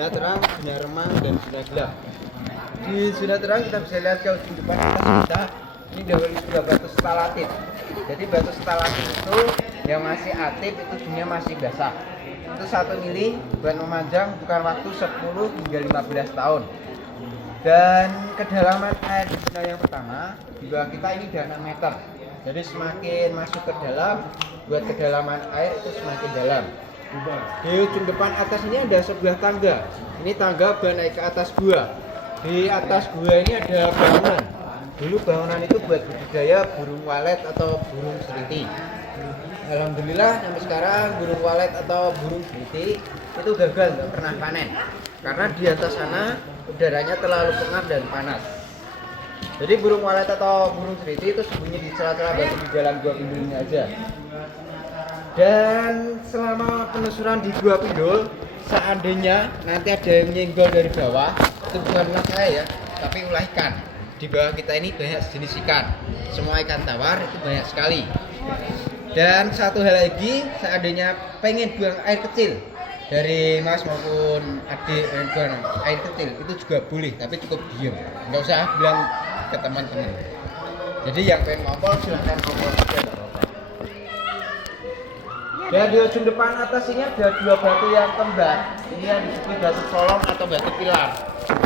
zona terang, zona remang, dan zona gelap. Di zona terang kita bisa lihat ke ujung depan atas kita. Ini sudah batu stalatit. Jadi batu stalatit itu yang masih aktif itu dunia masih basah. Itu 1 mili buat memanjang bukan waktu 10 hingga 15 tahun. Dan kedalaman air di zona yang pertama di bawah kita ini udah 6 meter. Jadi semakin masuk ke dalam, buat kedalaman air itu semakin dalam. Di ujung depan atas ini ada sebuah tangga. Ini tangga buat naik ke atas gua. Di atas gua ini ada bangunan. Dulu bangunan itu buat budidaya burung walet atau burung seriti. Alhamdulillah sampai sekarang burung walet atau burung seriti itu gagal, nggak pernah panen. Karena di atas sana udaranya terlalu pengap dan panas. Jadi burung walet atau burung seriti itu sembunyi di celah-celah batu di dalam gua pindul ini aja. Dan selama penelusuran di gua pindul, seandainya nanti ada yang nyenggol dari bawah, itu bukan ulah saya ya, tapi ulah ikan. Di bawah kita ini banyak jenis ikan. Semua ikan tawar itu banyak sekali. Dan satu hal lagi, seandainya pengen buang air kecil dari mas maupun adik buang air kecil itu juga boleh, tapi cukup diem, nggak usah bilang ke teman-teman. Jadi yang pengen ngompol silahkan ngompol saja. Dan di ujung depan atas ini ada 2 batu yang kembar. Ini yang disebut batu kolom atau batu pilar.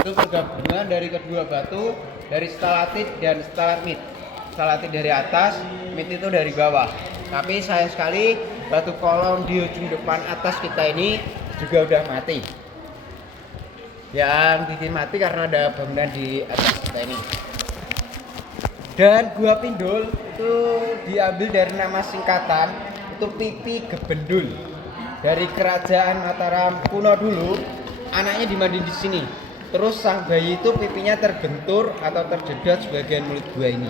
Itu penggabungan dari kedua batu, dari stalatit dan stalagmit. Stalatit dari atas, mit itu dari bawah. Tapi sayang sekali batu kolom di ujung depan atas kita ini juga udah mati. Yang bikin mati karena ada bangunan di atas kita ini. Dan gua pindul itu diambil dari nama singkatan itu Pipi Gebendul. Dari kerajaan Mataram kuno dulu, anaknya dimandiin di sini. Terus sang bayi itu pipinya terbentur atau terjedot sebagian mulut gua ini.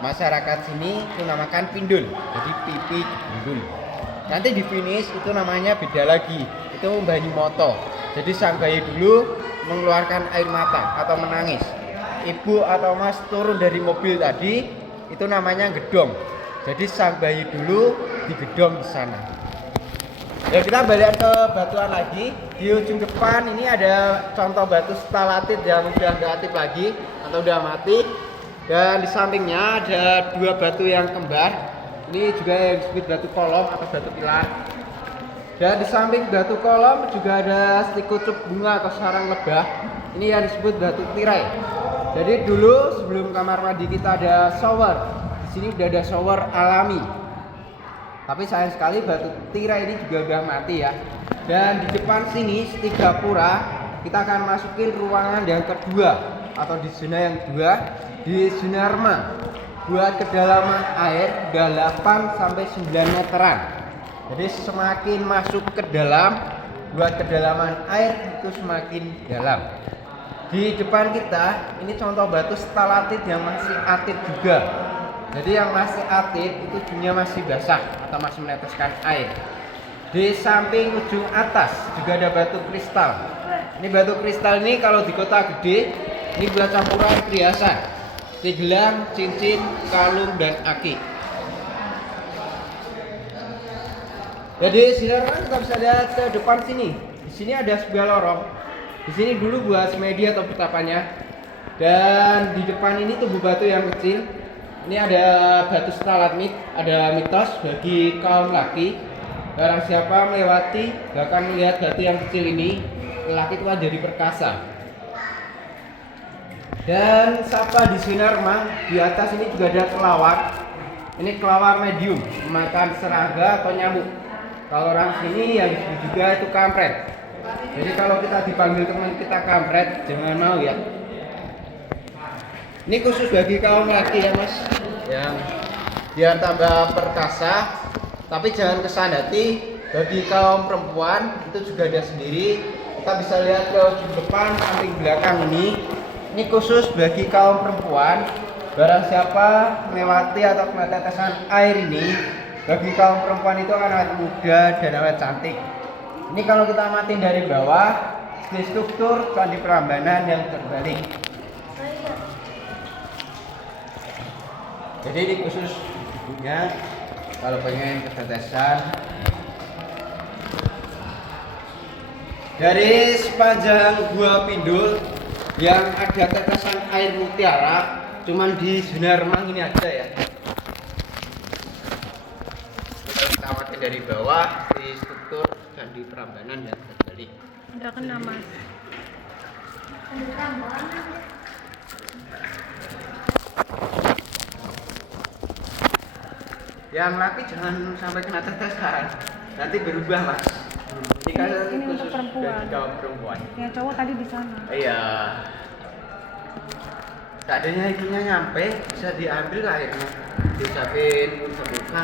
Masyarakat sini itu namakan pindul, jadi Pipi Gebendul. Nanti di finish itu namanya beda lagi, itu banyu moto. Jadi sang bayi dulu mengeluarkan air mata atau menangis. Ibu atau mas turun dari mobil tadi itu namanya gedong. Jadi sang bayi dulu digedong di sana. Ya kita balik ke batuan lagi. Di ujung depan ini ada contoh batu stalatit yang sudah nggak aktif lagi atau udah mati. Dan di sampingnya ada 2 batu yang kembar. Ini juga yang disebut batu kolom atau batu pilar. Dan di samping batu kolom juga ada sekucup bunga atau sarang lebah. Ini yang disebut batu tirai. Jadi dulu sebelum kamar mandi kita ada shower. Di sini udah ada shower alami. Tapi sayang sekali batu tirai ini juga udah mati ya. Dan di depan sini Tiga Pura kita akan masukin ruangan yang kedua atau di zona yang kedua di zona remang. Buat kedalaman air udah 8 sampai 9 meteran. Jadi semakin masuk ke dalam, buat kedalaman air itu semakin dalam. Di depan kita ini contoh batu stalatit yang masih aktif juga. Jadi yang masih aktif itu dunia masih basah atau masih meneteskan air. Di samping ujung atas juga ada batu kristal. Ini batu kristal ini kalau di kota gede ini buat campuran perhiasan, gelang, cincin, kalung dan aki. Jadi silakan kita bisa lihat ke depan sini. Di sini ada sebuah lorong. Di sini dulu buat semedi atau pertapanya. Dan di depan ini tubuh batu yang kecil. Ini ada batu stalagmit, ada mitos bagi kaum laki. Barang siapa melewati bahkan melihat batu yang kecil ini, lelaki itu akan jadi perkasa. Dan sapa di sinar remang, di atas ini juga ada kelawar. Ini kelawar medium, memakan serangga atau nyamuk. Kalau orang sini yang disebut juga itu kampret. Jadi kalau kita dipanggil teman kita kampret, jangan mau ya. Ini khusus bagi kaum laki ya mas, yang biar tambah perkasa. Tapi jangan kesan hati, bagi kaum perempuan itu juga ada sendiri. Kita bisa lihat ke ujung depan, samping belakang ini. Ini khusus bagi kaum perempuan. Barang siapa melewati atau menetesan air ini, bagi kaum perempuan itu akan awet muda dan awet cantik. Ini kalau kita amatin dari bawah, di struktur Candi Prambanan yang terbalik. Jadi ini khusus ibunya kalau pengen ketetesan. Dari sepanjang Gua Pindul yang ada tetesan air mutiara, cuman di zona remang ini aja ya. Kita amati dari bawah di struktur Candi Prambanan dan terbalik. Udah kena mas. Yang laki jangan sampai kena tetesan, nanti berubah mas. Ini untuk perempuan. Kaum perempuan. Yang cowok tadi di sana. Iya. Seandainya ibunya nyampe, bisa diambil lah airnya, diucapin terbuka.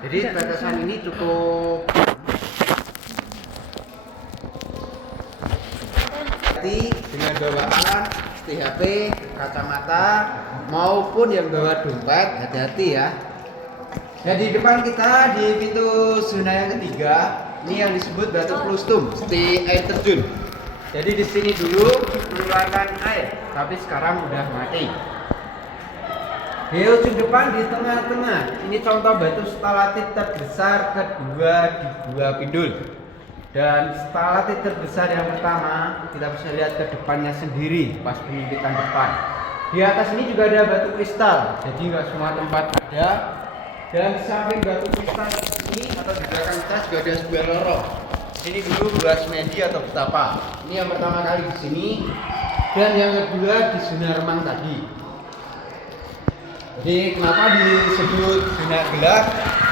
Jadi tetesan ini cukup hati dengan bawaan STHP, kacamata maupun yang bawa dompet, hati-hati ya. Nah di depan kita di pintu zona yang ketiga, ini yang disebut batu plustum di air terjun. Jadi di sini dulu mengeluarkan air, tapi sekarang udah mati. Di ujung depan di tengah-tengah, ini contoh batu stalatit terbesar kedua di Gua Pindul. Dan stalatit terbesar yang pertama kita bisa lihat ke depannya sendiri pas penyempitan depan. Di atas ini juga ada batu kristal, jadi nggak semua tempat ada. Dan di samping batu kristal ini atau di belakang kita juga ada sebuah lorong. Ini dulu buat semedi atau betapa. Ini yang pertama kali di sini dan yang kedua di zona remang tadi. Jadi kenapa disebut zona gelap?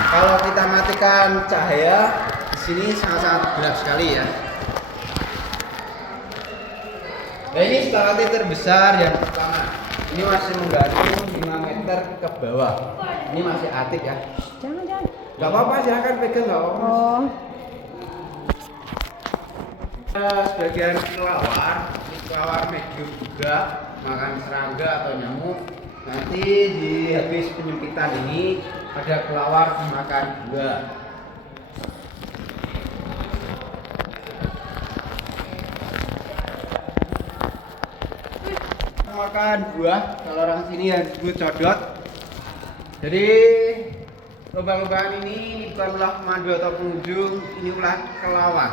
Kalau kita matikan cahaya di sini sangat-sangat gelap sekali ya. Nah ini stalatit terbesar yang pertama. Ini masih menggantung 5 meter ke bawah. Ini masih aktif ya. Jangan. Gak apa-apa, silahkan pegang, gak apa-apa. Oh. Sebagian kelawar, ini kelawar medium juga, makan serangga atau nyamuk. Nanti di habis penyempitan ini ada kelawar dimakan juga. Makan buah, kalau orang sini yang disebut codot. Jadi lubang-lubangan ini bukanlah pemandu atau pengunjung, ini ulah kelawar.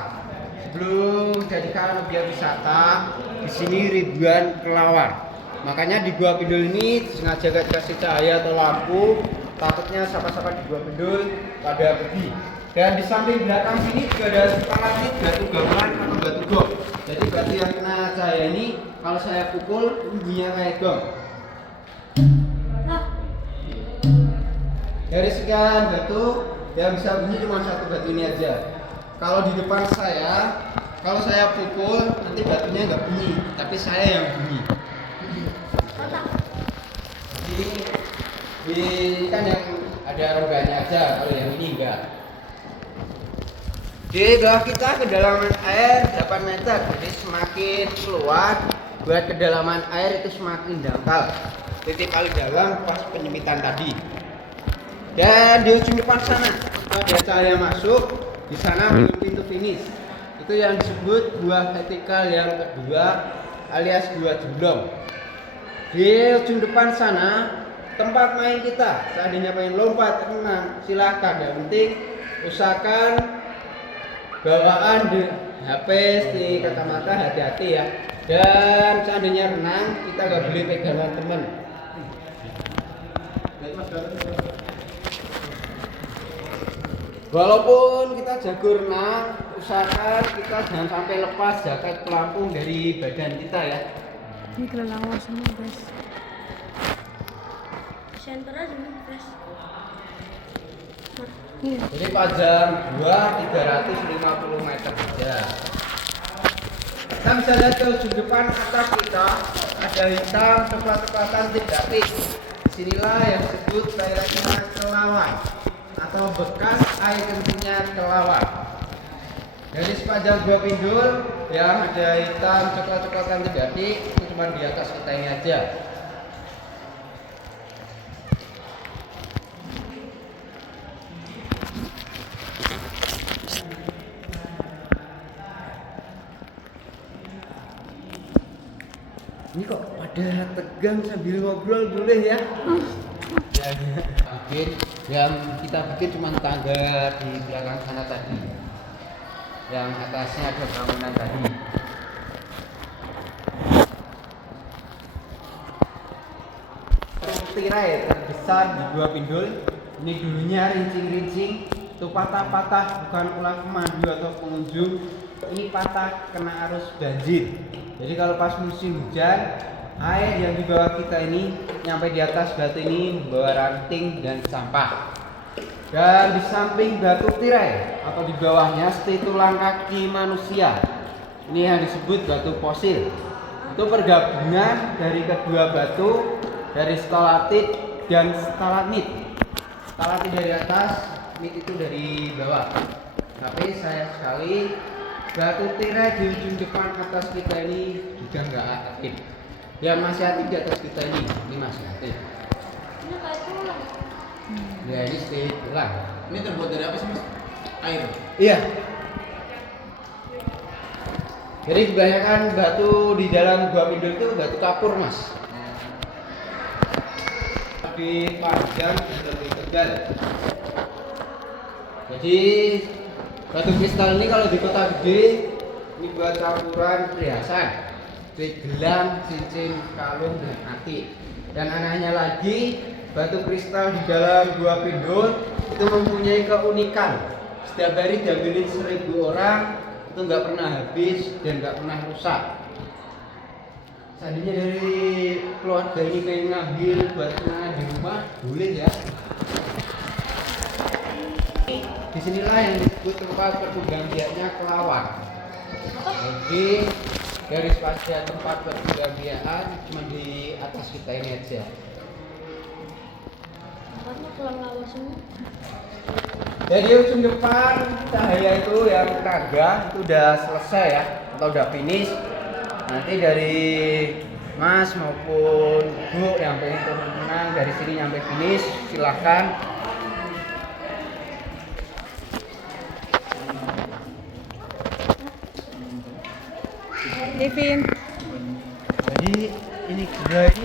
Sebelum jadikan objek wisata, di sini ribuan kelawar. Makanya di Gua Pindul ini sengaja gak dikasih cahaya atau lampu, takutnya siapa-siapa di Gua Pindul pada pergi. Dan di samping belakang sini juga ada stalatit batu gamelan atau batu gong. Jadi batu yang kena cahaya ini kalau saya pukul bunyinya kayak gong. Dari sekian batu yang bisa bunyi cuma satu batu ini aja. Kalau di depan saya, kalau saya pukul nanti batunya nggak bunyi, tapi saya yang bunyi. Jadi kan yang ada rongganya aja, kalau yang ini enggak. Di bawah kita kedalaman air 8 meter, jadi semakin keluar buat kedalaman air itu semakin dangkal. Titik paling dalam pas penyempitan tadi. Dan di ujung depan sana ada cahaya masuk, di sana belum pintu finish. Itu yang disebut gua vertikal yang kedua alias gua jemblong. Di ujung depan sana tempat main kita. Seandainya pengen lompat renang silahkan, yang penting usahakan bawaan di HP, di kacamata, hati-hati ya. Dan seandainya renang kita nggak boleh pegangan teman. Walaupun kita jago renang, usahakan kita jangan sampai lepas jaket pelampung dari badan kita ya. Ini kelelawar semua guys. Center aja nih, guys. Iya. Jadi panjang 350 meter saja. Kita bisa lihat ke ujung depan atas kita ada hitam coklat-coklatan tidak pink. Disinilah yang disebut daerahnya kelawar atau bekas air kencingnya kelawar. Dari sepanjang Gua Pindul yang ada hitam coklat-coklatan tidak pink itu cuma di atas kita ini aja. Ini kok pada tegang sambil ngobrol boleh ya? bikin yang kita bikin cuma tangga di belakang sana tadi, yang atasnya ada bangunan tadi. Tirai terbesar di Gua Pindul ini dulunya rincing-rincing itu patah-patah, bukan ulah pemandu atau pengunjung, ini patah kena arus banjir. Jadi kalau pas musim hujan, air yang di bawah kita ini nyampe di atas batu ini membawa ranting dan sampah. Dan di samping batu tirai atau di bawahnya seperti tulang kaki manusia, ini yang disebut batu fosil. Itu pergabungan dari kedua batu, dari stalatit dan stalagmit. Stalagmit dari atas, mit itu dari bawah. Tapi sayang sekali batu tirai di ujung depan atas kita ini juga nggak aktif. Yang masih aktif di atas kita ini masih aktif. Ini kayak tulang. Ya ini seperti tulang. Ini terbuat dari apa sih mas? Air. Iya. Jadi kebanyakan batu di dalam Gua Pindul itu batu kapur mas. Lebih panjang dan lebih tebal. Jadi batu kristal ini kalau di kota gede ini buat campuran perhiasan, gelang, cincin, kalung dan ati. Dan anehnya lagi batu kristal di dalam Gua Pindul itu mempunyai keunikan. Setiap hari diambilin 1000 orang itu nggak pernah habis dan nggak pernah rusak. Seandainya dari keluarga ini pengen ngambil buat kenangan di rumah, boleh ya. Disinilah yang disebut tempat perkembangbiaknya kelawar. Jadi garis pasca tempat perkembangbiakan cuma di atas kita ini aja. Makanya tulang lawas semua. Jadi ujung depan cahaya itu yang naga itu udah selesai ya, atau udah finish. Nanti dari Mas maupun Bu yang pengen turun menang dari sini nyampe finish silahkan. Kevin. Jadi ini gua ini